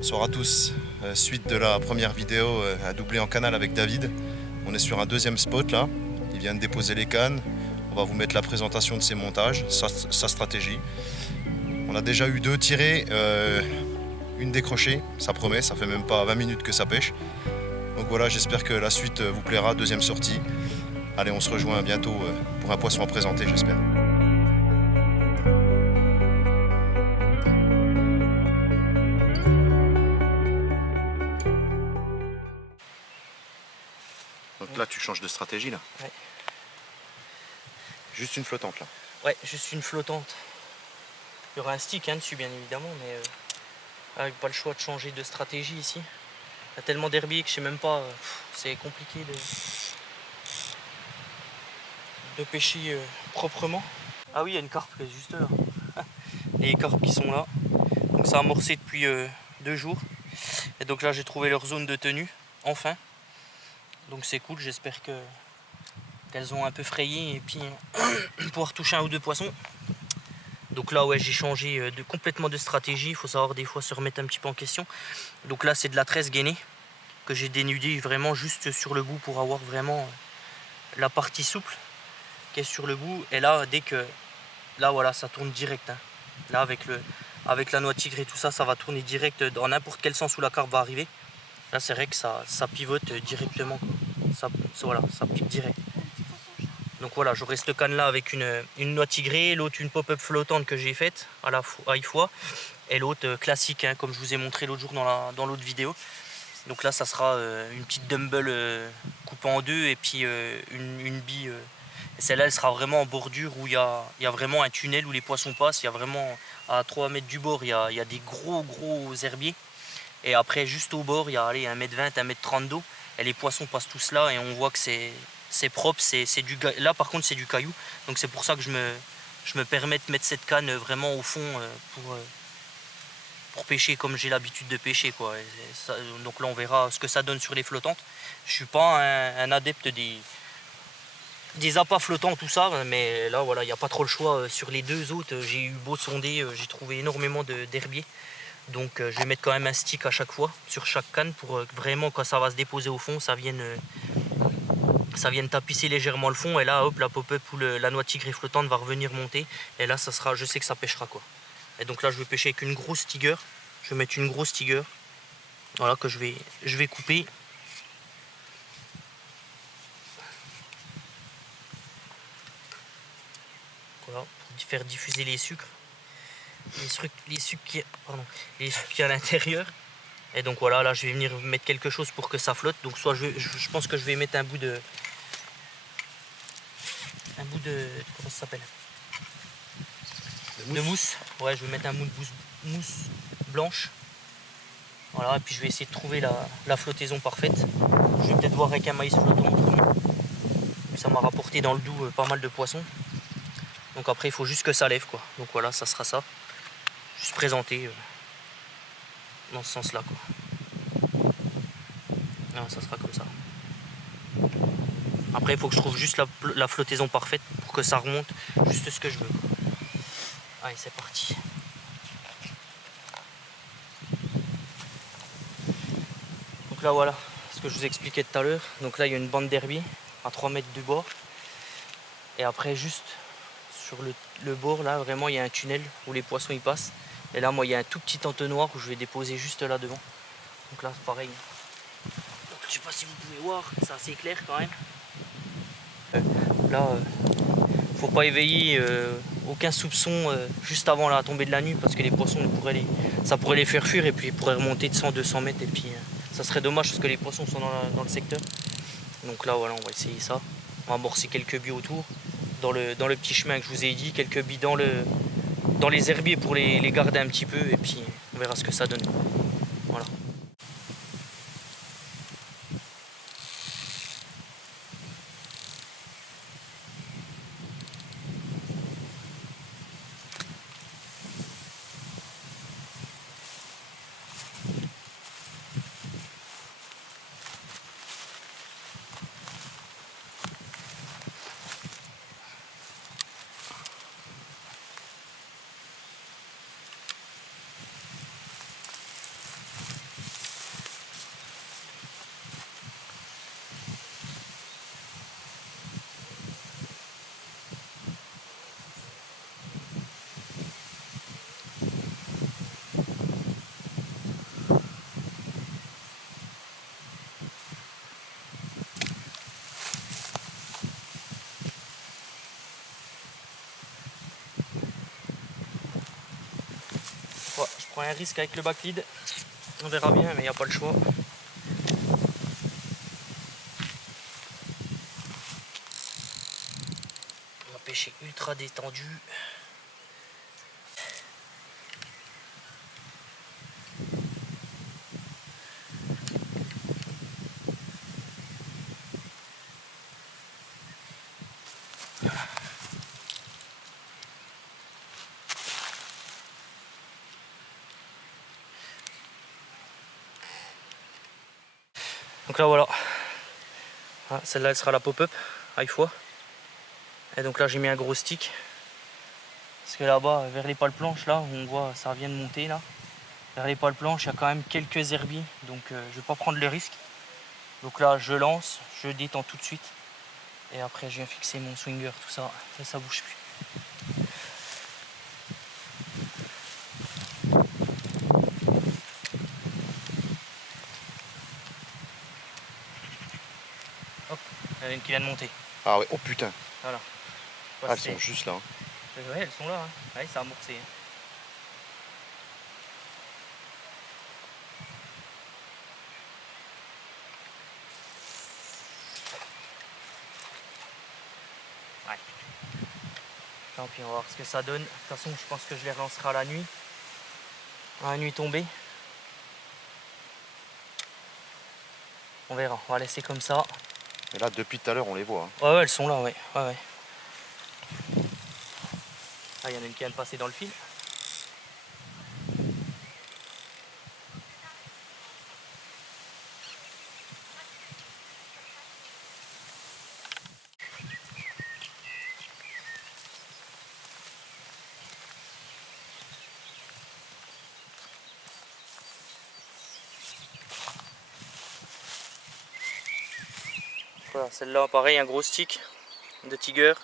Bonsoir à tous. Suite de la première vidéo à doubler en canal avec David. On est sur un deuxième spot là. Il vient de déposer les cannes. On va vous mettre la présentation de ses montages, sa stratégie. On a déjà eu 2 tirées, une décrochée. Ça promet, ça fait même pas 20 minutes que ça pêche. Donc voilà, j'espère que la suite vous plaira. Deuxième sortie. Allez, on se rejoint bientôt pour un poisson à présenter, j'espère. Donc là, tu changes de stratégie là. Ouais. Juste une flottante là. Ouais, juste une flottante. Il y aura un stick dessus bien évidemment, mais avec pas le choix de changer de stratégie ici. Il y a tellement d'herbiers que je sais même pas, c'est compliqué de pêcher proprement. Ah oui, il y a une carpe qui est juste là. Les carpes qui sont là. Donc ça a amorcé depuis 2 jours. Et donc là j'ai trouvé leur zone de tenue, enfin. Donc c'est cool, j'espère qu'elles ont un peu frayé et puis pouvoir toucher 1 ou 2 poissons. Donc là ouais, j'ai changé complètement de stratégie, il faut savoir des fois se remettre un petit peu en question. Donc là c'est de la tresse gainée que j'ai dénudée vraiment juste sur le bout pour avoir vraiment la partie souple qui est sur le bout. Et là dès que, là voilà, ça tourne direct. Là avec la noix de tigre et tout ça, ça va tourner direct dans n'importe quel sens où la carpe va arriver. Là c'est vrai que ça pivote directement, quoi. Voilà, ça pique direct. Donc voilà, j'aurai cette canne là avec une noix tigrée, l'autre une pop-up flottante que j'ai faite à la fois, et l'autre classique, comme je vous ai montré l'autre jour dans l'autre vidéo. Donc là ça sera une petite dumbbell coupée en 2 et puis une bille. Et celle-là elle sera vraiment en bordure où il y a vraiment un tunnel où les poissons passent. Il y a vraiment à 3 mètres du bord, il y a des gros herbiers. Et après juste au bord il y a 1m20, 1m30 d'eau. Et les poissons passent tous là et on voit que c'est propre, là par contre c'est du caillou. Donc c'est pour ça que je me permets de mettre cette canne vraiment au fond pour pêcher comme j'ai l'habitude de pêcher, quoi. Donc là on verra ce que ça donne sur les flottantes. Je suis pas un adepte des appâts flottants, tout ça, mais là voilà, il n'y a pas trop le choix. Sur les 2 autres, j'ai eu beau sonder, j'ai trouvé énormément d'herbiers. Donc je vais mettre quand même un stick à chaque fois, sur chaque canne, pour vraiment quand ça va se déposer au fond, ça vienne tapisser légèrement le fond. Et là hop, la pop-up ou la noix de tigre flottante va revenir monter. Et là ça sera, je sais que ça pêchera, quoi. Et donc là je vais pêcher avec une grosse tiger. Je vais mettre une grosse tiger. Voilà, que je vais couper. Voilà, pour faire diffuser les sucres. Les sucres qui y a à l'intérieur. Et donc voilà, là je vais venir mettre quelque chose pour que ça flotte. Donc soit je pense que je vais mettre un bout de comment ça s'appelle, de mousse. Ouais, je vais mettre un bout de mousse blanche. Voilà, et puis je vais essayer de trouver la flottaison parfaite. Je vais peut-être voir avec un maïs flottant. Ça m'a rapporté dans le Doubs pas mal de poissons. Donc après il faut juste que ça lève, quoi. Donc voilà, ça sera ça. Juste présenter dans ce sens là, quoi. Voilà, ça sera comme ça. Après il faut que je trouve juste la flottaison parfaite pour que ça remonte juste ce que je veux, quoi. Allez, c'est parti. Donc là voilà ce que je vous expliquais tout à l'heure. Donc là il y a une bande d'herbiers à 3 mètres du bord. Et après juste sur le bord là, vraiment il y a un tunnel où les poissons y passent. Et là moi il y a un tout petit entonnoir où je vais déposer juste là devant. Donc là c'est pareil. Donc, je sais pas si vous pouvez voir, c'est assez clair quand même. Là faut pas éveiller aucun soupçon juste avant la tombée de la nuit, parce que les poissons ça pourrait les faire fuir et puis ils pourraient remonter de 100-200 mètres et puis ça serait dommage parce que les poissons sont dans le secteur. Donc là voilà, on va essayer ça. On va amorcer quelques billes autour dans le petit chemin que je vous ai dit, quelques billes dans les herbiers pour les garder un petit peu et puis on verra ce que ça donne. Voilà. prends un risque avec le backlead. On verra bien, mais il n'y a pas le choix. On va pêcher ultra détendu. Donc là voilà, celle-là elle sera la pop-up à fois. Et donc là j'ai mis un gros stick. Parce que là-bas, vers les pales planches, là, on voit ça vient de monter là. Vers les pales planches, il y a quand même quelques herbiers, donc je vais pas prendre le risque. Donc là je lance, je détends tout de suite. Et après je viens fixer mon swinger, tout ça, ça bouge plus. Hop, il y en a une qui vient de monter. Ah ouais, oh putain. Voilà. Ah, elles sont juste là. Hein. Ouais, elles sont là. Hein. Ouais, ça a amorcé. Hein. Ouais. Tant pis, on va voir ce que ça donne. De toute façon, je pense que je les relancerai à la nuit. À la nuit tombée. On verra, on va laisser comme ça. Et là, depuis tout à l'heure, on les voit. Hein. Ouais, ouais, elles sont là, ouais. Ouais. Ah, il y en a une qui vient de passer dans le fil. Voilà, celle-là, pareil, un gros stick de Tiger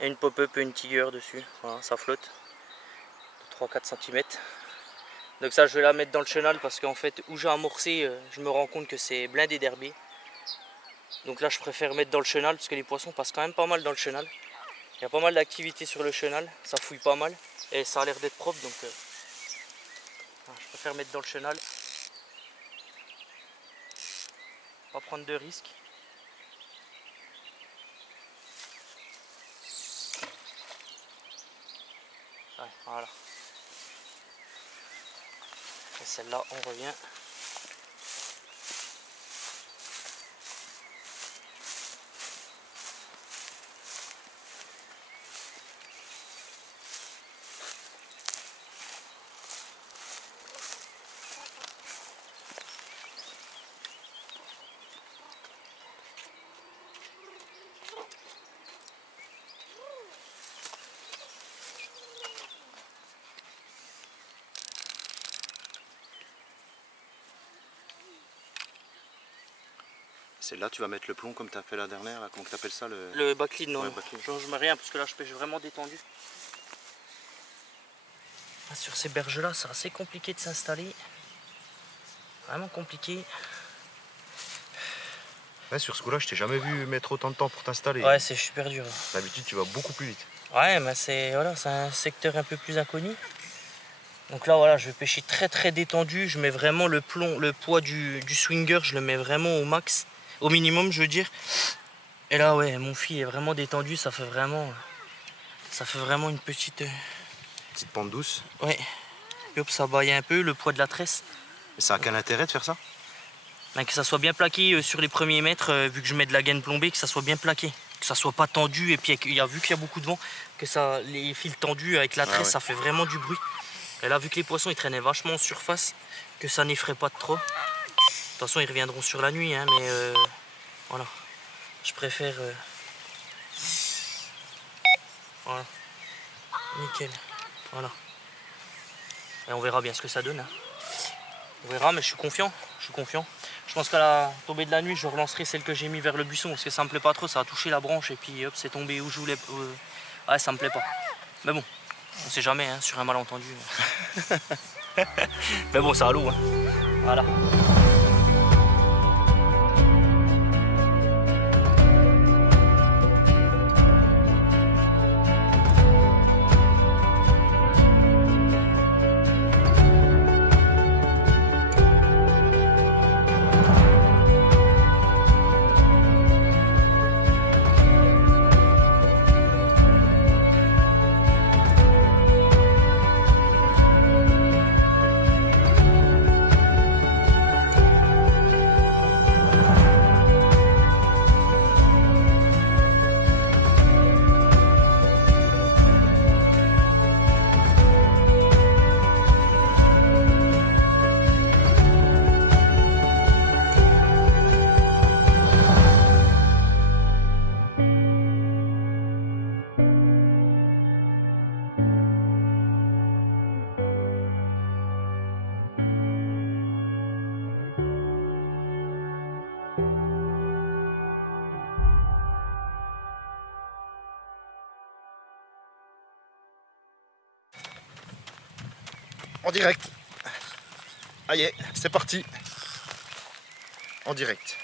et une pop-up et une Tiger dessus. Voilà, ça flotte de 3-4 cm. Donc ça, je vais la mettre dans le chenal parce qu'en fait, où j'ai amorcé, je me rends compte que c'est blindé d'herbier. Donc là, je préfère mettre dans le chenal parce que les poissons passent quand même pas mal dans le chenal. Il y a pas mal d'activité sur le chenal, ça fouille pas mal et ça a l'air d'être propre, donc je préfère mettre dans le chenal. Pas prendre de risques. Ouais, voilà. Et celle-là, on revient. C'est là, tu vas mettre le plomb comme tu as fait la dernière, là. Comment tu appelles ça Le backlead, non, ouais, je mets rien parce que là je pêche vraiment détendu. Sur ces berges là, c'est assez compliqué de s'installer. Vraiment compliqué. Ouais, sur ce coup là, je t'ai jamais vu mettre autant de temps pour t'installer. Ouais, c'est super dur. D'habitude, tu vas beaucoup plus vite. Ouais, mais c'est voilà, un secteur un peu plus inconnu. Donc là, voilà, je vais pêcher très détendu. Je mets vraiment le plomb, le poids du swinger, je le mets vraiment au max. Au minimum, je veux dire. Et là, ouais, mon fil est vraiment détendu. Ça fait vraiment une petite pente douce. Ouais. Et hop, ça baille un peu le poids de la tresse. Et ça a quel intérêt de faire ça? Ben, que ça soit bien plaqué sur les premiers mètres, vu que je mets de la gaine plombée, que ça soit bien plaqué. Que ça soit pas tendu. Et puis, vu qu'il y a beaucoup de vent, que les fils tendus avec la tresse, ça fait vraiment du bruit. Et là, vu que les poissons ils traînaient vachement en surface, que ça n'effraie pas de trop. De toute façon, ils reviendront sur la nuit, hein, mais voilà. Je préfère. Voilà. Nickel. Voilà. Et on verra bien ce que ça donne. Hein. On verra, mais je suis confiant. Je pense qu'à la tombée de la nuit, je relancerai celle que j'ai mis vers le buisson parce que ça me plaît pas trop. Ça a touché la branche et puis hop, c'est tombé où je voulais. Ouais, ça me plaît pas. Mais bon. On sait jamais, hein, sur un malentendu. Mais bon, ça a l'eau. Hein. Voilà. En direct. Allez, c'est parti. En direct.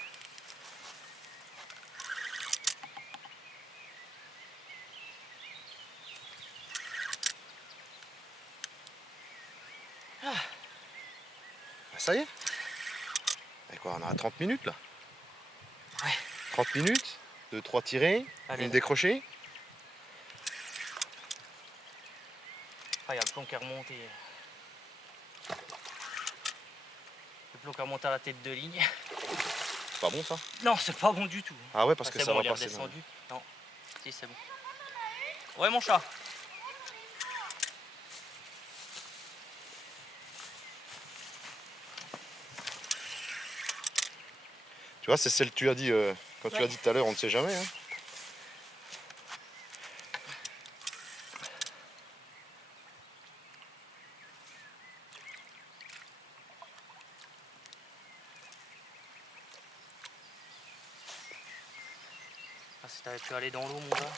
Ça y est. Et quoi, on a 30 minutes là. Ouais. 30 minutes, 2-3 tirés, Allez, une là. décrochée. Ah, il y a le plomb qui est remonté. Le plomb qui est remonté à la tête de ligne. C'est pas bon ça? Non, c'est pas bon du tout. Ah ouais, parce Ah, que c'est ça bon, va il est passer dans... redescendu. Non, si, c'est bon. Ouais, mon chat. Tu vois, c'est celle que tu as dit, quand tu Ouais. as dit tout à l'heure, on ne sait jamais. Hein. Ah, si t'avais pu aller dans l'eau, mon gars.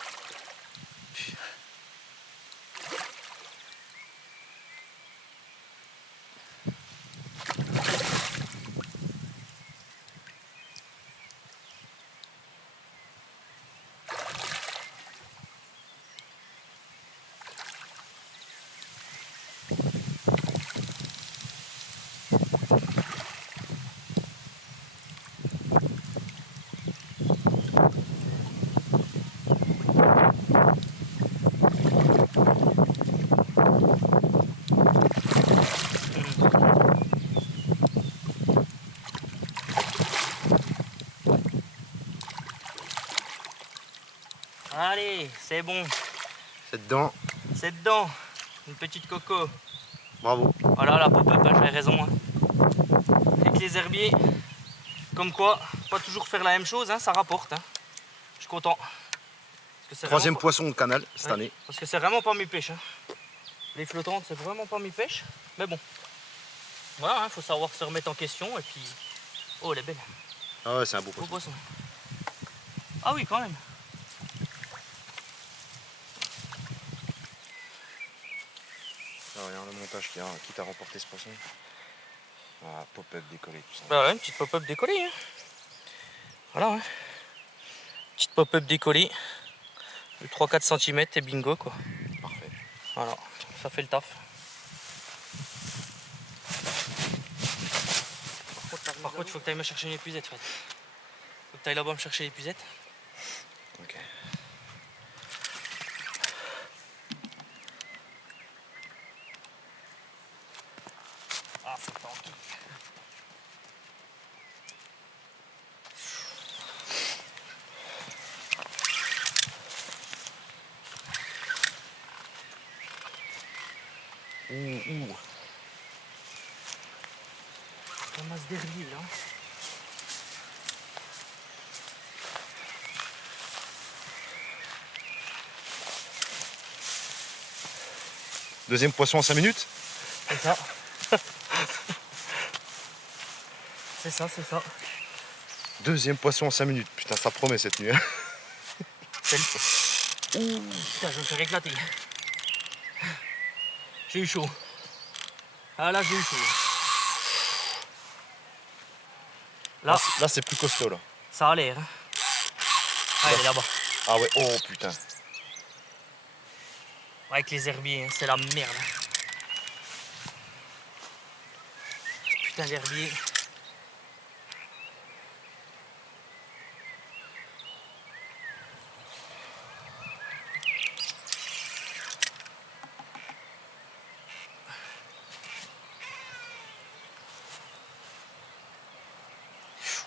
Allez, c'est bon. C'est dedans. C'est dedans. Une petite coco. Bravo. Voilà, la pop-up, hein, j'avais raison. Hein. Avec les herbiers, comme quoi, pas toujours faire la même chose, hein, ça rapporte. Hein. Je suis content. Troisième poisson de canal cette année. Parce que c'est vraiment pas mes pêches. Hein. Les flottantes, c'est vraiment pas mes pêches. Mais bon, voilà, faut savoir se remettre en question. Et puis, oh, elle est belle. Ah ouais, c'est un beau Beau poisson. poisson. Ah oui, quand même. Ah, regarde le montage qui t'a remporté ce poisson. Ah, pop-up décollé, tout ça. Bah ouais, une petite pop-up décollée. Hein. Voilà, hein. Petite pop-up décollée. De 3-4 cm et bingo, quoi. Parfait. Voilà, ça fait le taf. Par contre, il faut que tu ailles me chercher une épuisette, Fred. Faut que tu ailles là-bas me chercher l'épuisette. Ok. Ah, c'est tanky. Ouh. La masse d'herbier, là. Deuxième poisson en 5 minutes. C'est ça. C'est ça, c'est ça. Deuxième poisson en 5 minutes. Putain, ça promet cette nuit. Hein. C'est le... Ouh, putain, je vais me faire éclater. J'ai eu chaud. Ah là, j'ai eu chaud. Là c'est plus costaud là. Ça a l'air. Hein. Ah, elle est là-bas. Ah ouais, oh putain. Avec les herbiers, hein, c'est la merde. Putain d'herbier.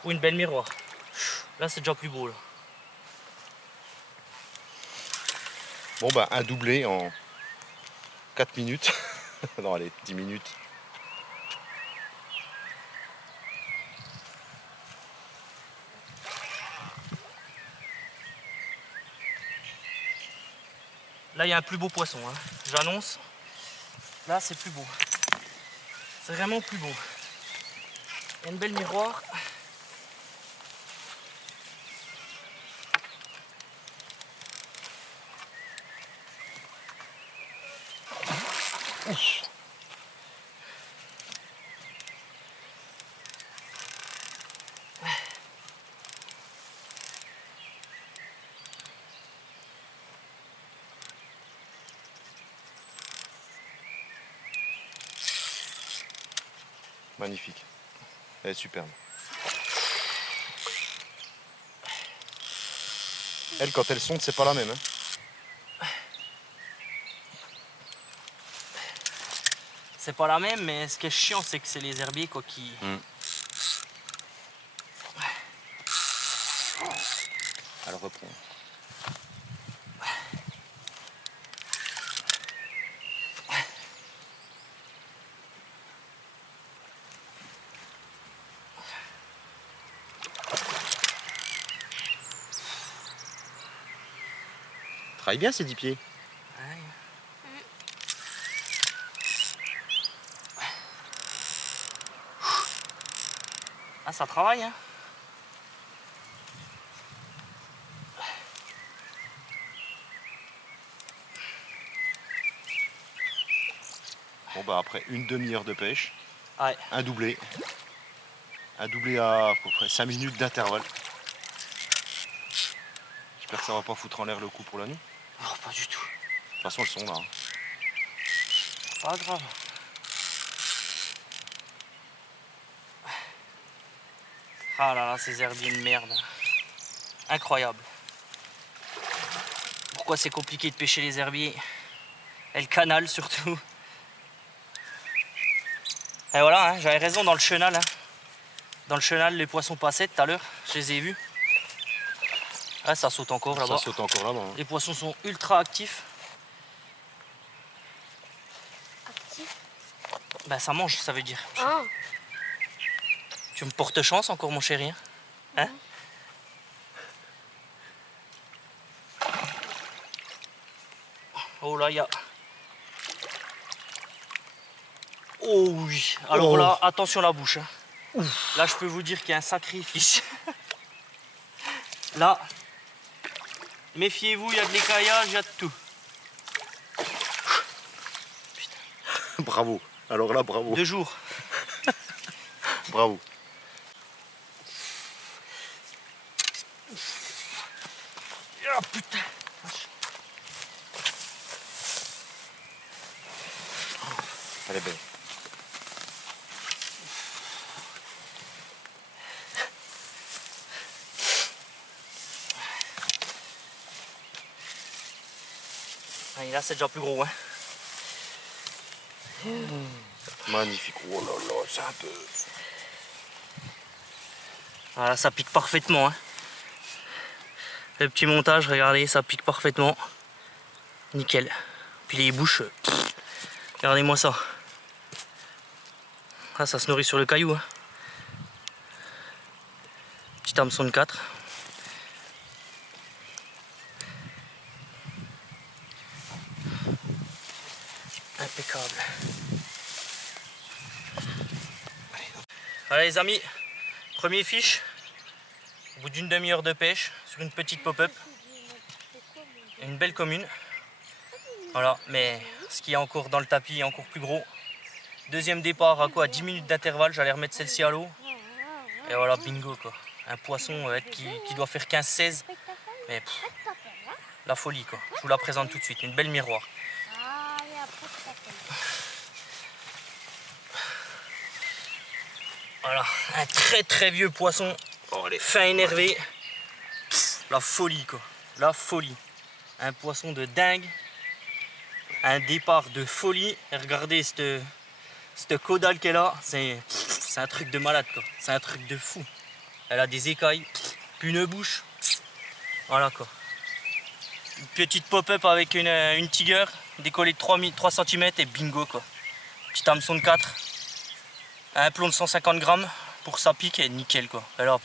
Ou une belle miroir. Là, c'est déjà plus beau. Là. Bon bah un doublé en 4 minutes. Non allez, 10 minutes. Là, il y a un plus beau poisson. Hein. J'annonce. Là, c'est plus beau. C'est vraiment plus beau. Il y a une belle miroir. Magnifique. Elle est superbe. Elle, quand elle sonde, c'est pas la même. Hein. C'est pas la même, mais ce qui est chiant, c'est que c'est les herbiers quoi qui. Elle reprend. Travaille bien ces 10 pieds. Ouais. Ah, ça travaille, hein. Bon bah après une demi-heure de pêche, Ouais. un doublé à peu près 5 minutes d'intervalle. J'espère que ça va pas foutre en l'air le coup pour la nuit. Oh, pas du tout. De toute façon elles sont là. Hein. Pas grave. Ah là là, ces herbiers de merde. Incroyable. Pourquoi c'est compliqué de pêcher les herbiers? Et le canal surtout. Et voilà, hein, j'avais raison dans le chenal. Hein. Dans le chenal, les poissons passaient tout à l'heure. Je les ai vus. Ah, ça saute encore là-bas. Ça saute encore là-bas. Hein. Les poissons sont ultra actifs. Actif? Ben ça mange, ça veut dire. Ah. Tu me portes chance encore, mon chéri. Hein? Oh là, il y a... Oh oui. Alors là, attention la bouche. Hein. Là, je peux vous dire qu'il y a un sacrifice. Là, méfiez-vous, il y a de l'écaillage, il y a de tout. Bravo. Alors là, bravo. 2 jours. Bravo. Ah putain. Elle est belle. Et là, c'est déjà plus gros. Hein. Magnifique. Oh là là, c'est un peu... Voilà, ça pique parfaitement. Hein. Le petit montage, regardez, ça pique parfaitement. Nickel. Puis les bouches, regardez-moi ça. Ah, ça se nourrit sur le caillou. Hein. Petit hameçon de 4. Impeccable. Allez les amis, premier fiche. Au bout d'une demi-heure de pêche sur une petite pop-up. Une belle commune. Voilà, mais ce qu'il y a encore dans le tapis est encore plus gros. Deuxième départ à quoi? 10 minutes d'intervalle, j'allais remettre celle-ci à l'eau. Et voilà, bingo quoi. Un poisson qui doit faire 15-16. Mais la folie quoi. Je vous la présente tout de suite, une belle miroir. Voilà, un très vieux poisson. Oh, fin énervé. La folie quoi. La folie. Un poisson de dingue. Un départ de folie. Et regardez cette caudale qu'elle a. C'est un truc de malade quoi. C'est un truc de fou. Elle a des écailles. Puis une bouche. Voilà quoi. Une petite pop-up avec une tiger. Décollée de 3 cm et bingo quoi. Petit hameçon de 4. Un plomb de 150 grammes pour sa pique et nickel quoi. Alors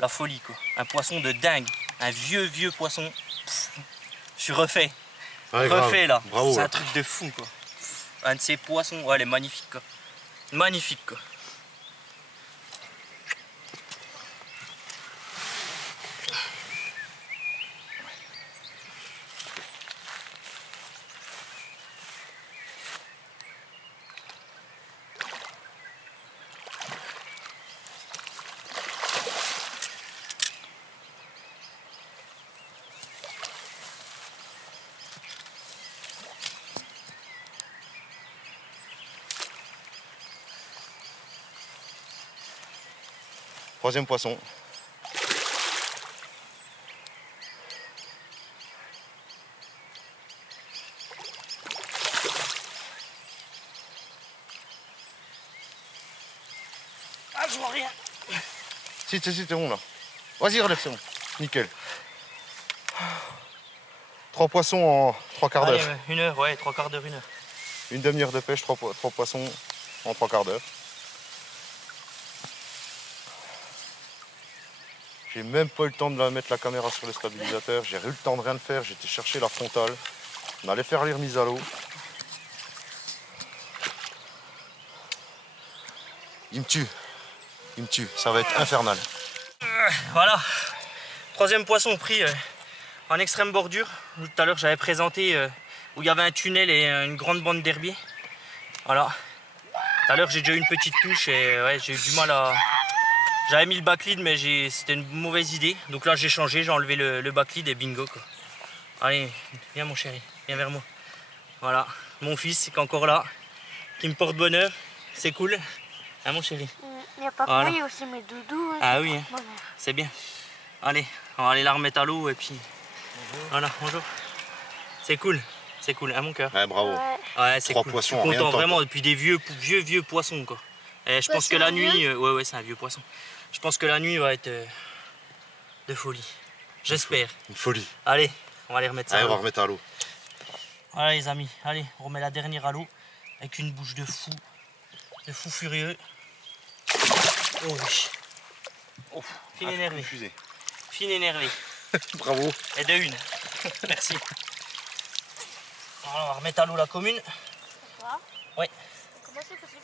la folie quoi. Un poisson de dingue. Un vieux poisson. Je suis refait. Ouais, refait là. C'est là. un truc de fou quoi. Un de ces poissons, ouais, elle est magnifique quoi. Magnifique quoi. Troisième poisson. Ah, je vois rien. Si, t'es bon là. Vas-y, relève, c'est bon. Nickel. 3 poissons en 3 quarts d'heure. Allez, 1 heure, ouais, 3 quarts d'heure, 1 heure. Une demi-heure de pêche, 3 poissons en 3 quarts d'heure. J'ai même pas eu le temps de mettre la caméra sur le stabilisateur. J'ai eu le temps de rien faire. J'étais chercher la frontale. On allait faire les remises à l'eau. Il me tue. Il me tue. Ça va être infernal. Voilà. Troisième poisson pris en extrême bordure. Tout à l'heure, j'avais présenté où il y avait un tunnel et une grande bande d'herbier. Voilà. Tout à l'heure, j'ai déjà eu une petite touche et ouais, j'ai eu du mal à... J'avais mis le backlead, mais c'était une mauvaise idée. Donc là, j'ai changé, j'ai enlevé le backlead et bingo, quoi. Allez, viens mon chéri, viens vers moi. Voilà, mon fils qui est encore là, qui me porte bonheur. C'est cool. Hein, mon chéri? Il n'y a pas que Voilà. moi, il y a aussi mes doudous. Ah oui, hein. Bonheur. C'est bien. Allez, on va aller la remettre à l'eau et puis... Voilà, bonjour. C'est cool, hein, mon cœur? Ouais, bravo. Ouais. Ouais, c'est 3 cool. poissons Je en suis rien de content temps, vraiment quoi. depuis des vieux poissons, quoi. Et je Bah, pense que c'est la un nuit, vieux ouais, c'est un vieux poisson. Je pense que la nuit va être de folie. J'espère. Une folie. Allez, on va aller remettre ça Allez, à on va l'eau. remettre à l'eau. Voilà les amis, allez, on remet la dernière à l'eau avec une bouche de fou furieux. Oh oui. Oh, fine énervé. Fusée. Fine énervé. Bravo. Et de une. Merci. Alors, on va remettre à l'eau la commune. Quoi? Ouais. Comment c'est possible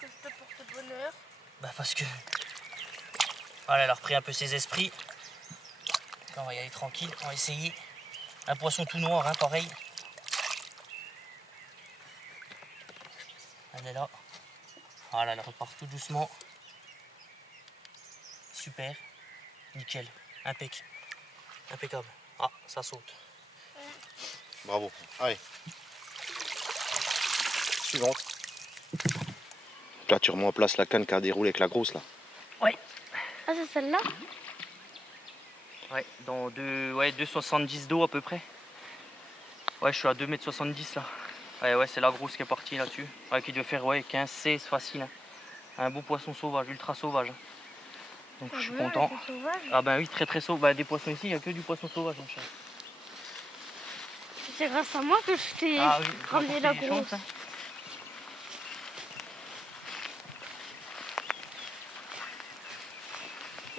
que je te porte bonheur? Bah parce que... Voilà, elle a repris un peu ses esprits. On va y aller tranquille, on va essayer. Un poisson tout noir, hein, pareil. Elle est là. Voilà, elle repart tout doucement. Super. Nickel. Impeccable. Ah, ça saute. Bravo. Allez. Suivante. Là, tu remets en place la canne qui a déroulé avec la grosse là. Ouais. Ah, c'est celle-là? Ouais, dans 2,70 d'eau à peu près. Ouais, je suis à 2,70 m là. Ouais, c'est la grosse qui est partie là-dessus. Ouais, qui doit faire 15-16 facile. Hein. Un beau poisson sauvage, ultra sauvage. Donc je suis content. Ah ben oui, très sauvage. Bah, des poissons ici, il n'y a que du poisson sauvage, mon cher. C'est grâce à moi que je t'ai ramené la grosse. Chance, hein.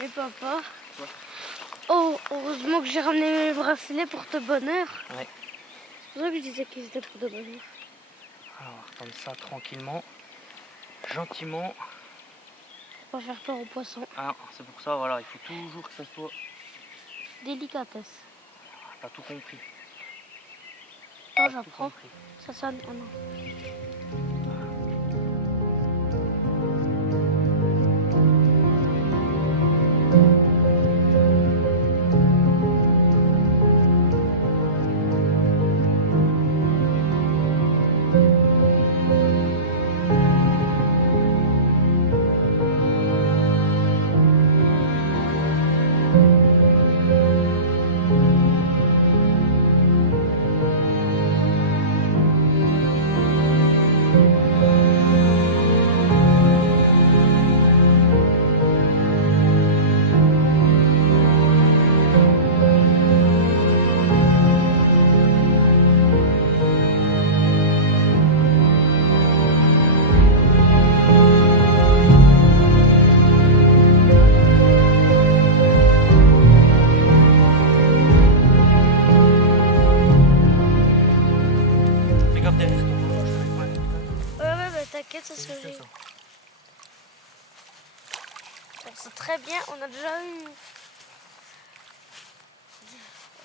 Et papa? Quoi? Oh, heureusement que j'ai ramené mes bracelets pour te bonheur. Ouais. C'est pour ça que je disais qu'ils étaient pour te bonheur. Alors, on va reprendre ça tranquillement, gentiment. Pour pas faire peur aux poissons. Ah, c'est pour ça, voilà, il faut toujours que ça soit... Délicatesse. T'as tout compris. Oh, T'as tout j'apprends. compris. Ça sonne. Oh non. Fais gaffe derrière toi. Ouais, bah t'inquiète, ça se C'est fait. juste ça. C'est très bien, on a déjà eu.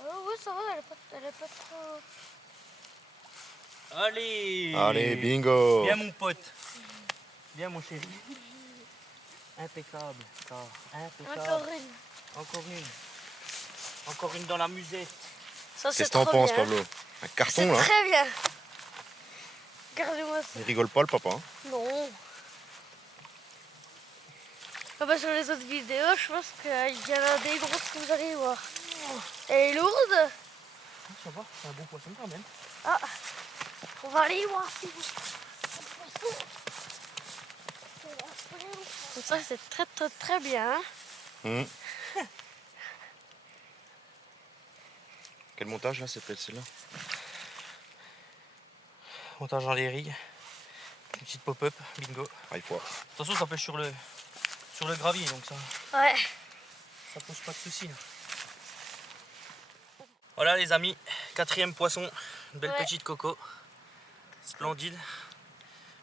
Oh, ouais, ça va, elle est pas trop. Allez. Allez, bingo. Bien mon pote. Bien mon chéri. Impeccable. Ça. Impeccable. Encore une. Encore une. Encore une dans la musette. Ça, Qu'est-ce c'est que t'en trop penses, bien. Pablo? Un carton C'est là. très bien. Regardez-moi ça. Il rigole pas le papa. Hein. Non. Ah bah, sur les autres vidéos, je pense qu'il y en a des grosses que vous allez voir. Elle est lourde. Ça va, c'est un bon poisson quand même. Ah, on va aller voir si vous... Donc ça, c'est très bien. Mmh. Quel montage là, c'est peut-être celle-là? Montage en ririgues. Une petite pop-up, bingo. Ah, il faut. Attention, ça pêche sur le gravier, donc ça pose pas de soucis. Voilà les amis, 4e poisson, une belle petite coco. Splendide.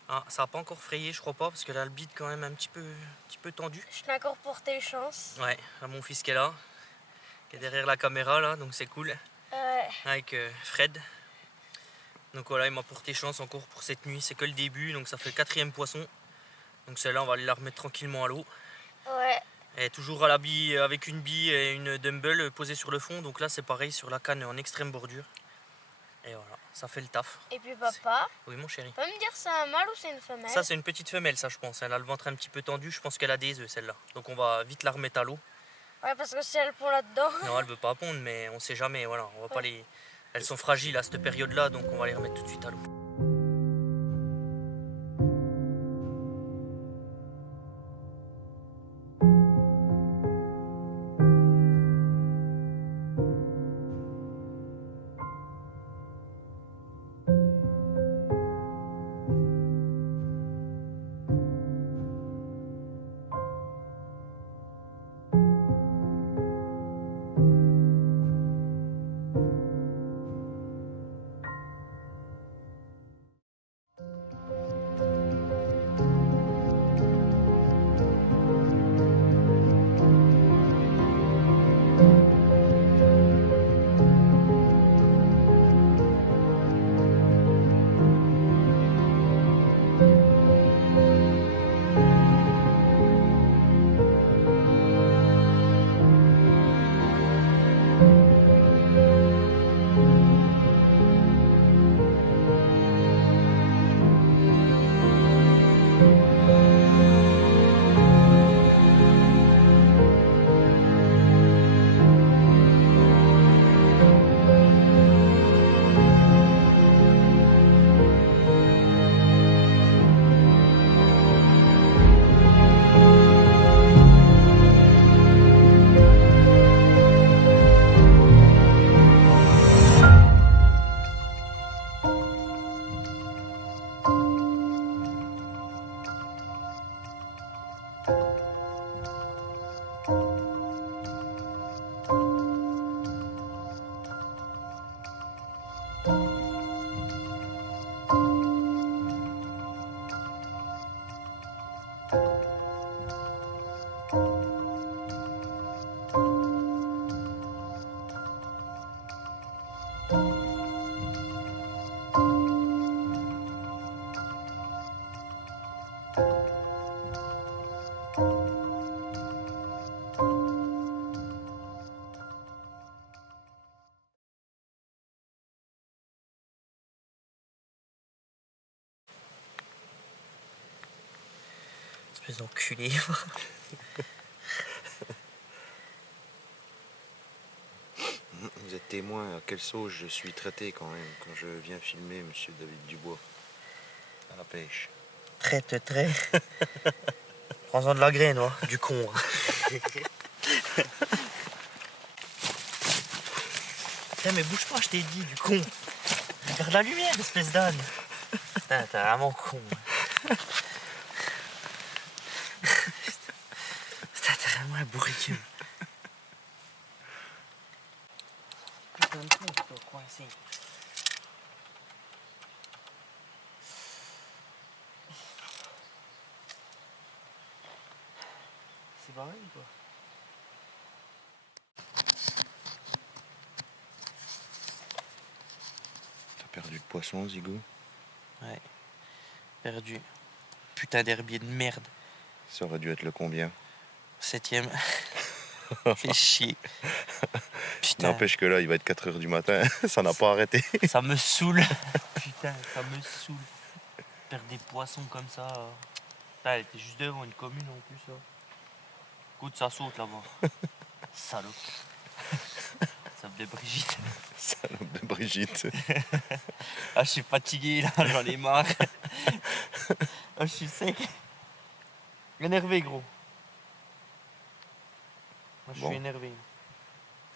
Ah, ça n'a pas encore frayé, je crois pas, parce que là le bide quand même un petit peu tendu. Je t'ai encore porté chance. Ouais, là, mon fils qui est là, qui est derrière la caméra là, donc c'est cool. Avec Fred. Donc voilà, il m'a porté chance encore pour cette nuit, c'est que le début, donc ça fait le 4e poisson. Donc celle-là, on va aller la remettre tranquillement à l'eau. Ouais. Et toujours à la bille, avec une bille et une dumbbell posée sur le fond. Donc là, c'est pareil, sur la canne en extrême bordure. Et voilà, ça fait le taf. Et puis papa, oui mon chéri. tu peux me dire c'est un mâle ou c'est une femelle? Ça, c'est une petite femelle, ça je pense. Elle a le ventre un petit peu tendu, je pense qu'elle a des œufs celle-là. Donc on va vite la remettre à l'eau. Ouais, parce que si elle pond là-dedans... Non, elle veut pas pondre, mais on sait jamais, voilà. On va pas les... Elles sont fragiles à cette période-là, donc on va les remettre tout de suite à l'eau. Espèce d'enculé. Vous êtes témoin à quelle sauce je suis traité quand même quand je viens filmer monsieur David Dubois à la pêche. Très. Prends-en de la graine, hein, du con. Tiens, mais bouge pas, je t'ai dit, du con. Regarde la lumière, espèce d'âne. Putain, t'es vraiment con. Putain, t'es vraiment un bourriqueux. Putain de con, toi, coincé. C'est pareil ou quoi? T'as perdu le poisson, Zigo? Ouais, perdu. Putain d'herbier de merde. Ça aurait dû être le combien? 7e. Fais chier. Putain. N'empêche que là, il va être 4 h du matin, ça n'a pas arrêté. Ça me saoule. Putain, ça me saoule. Perdre des poissons comme ça. Putain, elle était juste devant une commune en plus. Là. Écoute, ça saute là-bas. Salope. Salope de Brigitte. Salope de Brigitte. Ah, je suis fatigué là, j'en ai marre. Ah, je suis sec. Énervé, gros. Moi, je Bon. suis énervé.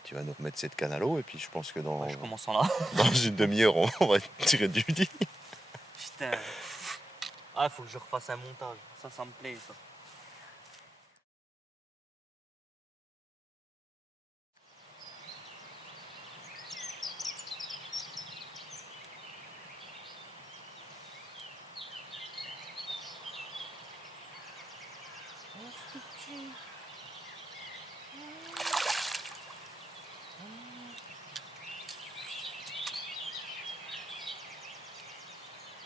Tu vas nous remettre cette canne à l'eau et puis je pense que dans, Ouais, je commence en là. dans une demi-heure, on va tirer du lit. Putain. Ah, faut que je refasse un montage. Ça me plaît, ça.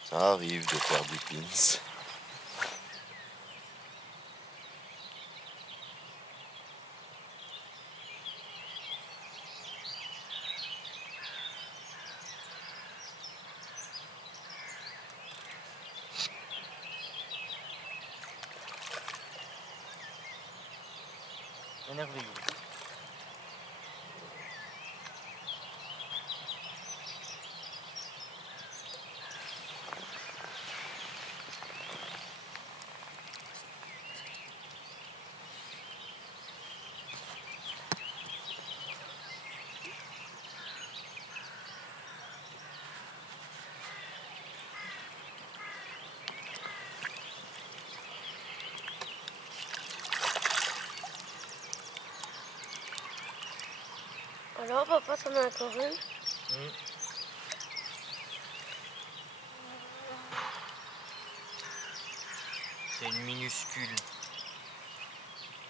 Ça arrive de faire du pins. Énervé, gros. Alors, papa, t'en as encore une? C'est une minuscule.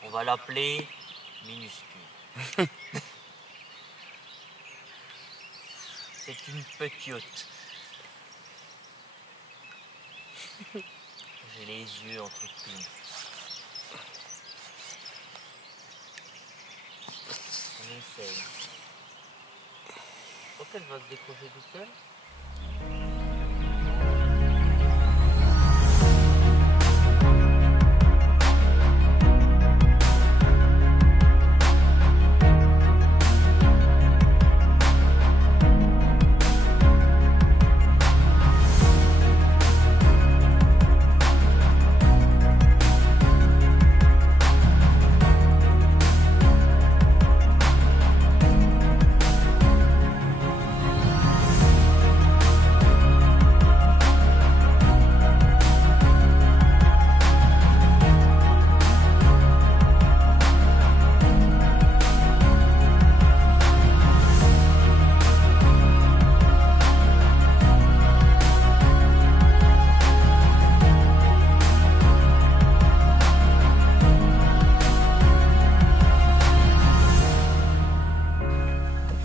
On va l'appeler minuscule. C'est une petite. J'ai les yeux entre pines. On essaye. Je crois qu'elle va se décrocher toute seule.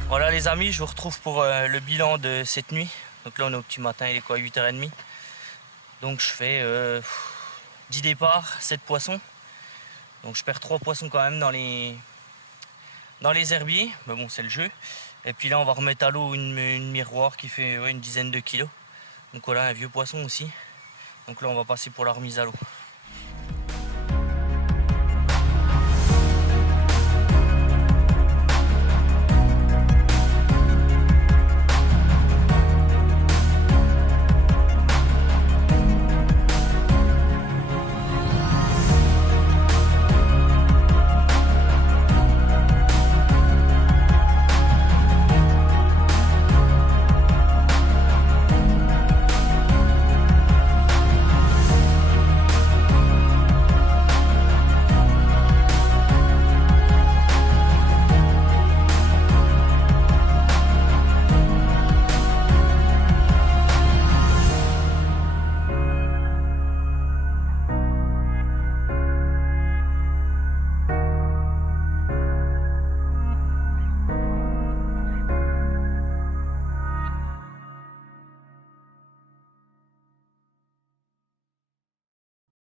Voilà les amis, je vous retrouve pour le bilan de cette nuit. Donc là on est au petit matin, il est quoi, 8h30. Donc je fais 10 départs, 7 poissons. Donc je perds 3 poissons quand même dans les herbiers, mais bon c'est le jeu. Et puis là on va remettre à l'eau une miroir qui fait une dizaine de kilos. Donc voilà, un vieux poisson aussi. Donc là on va passer pour la remise à l'eau.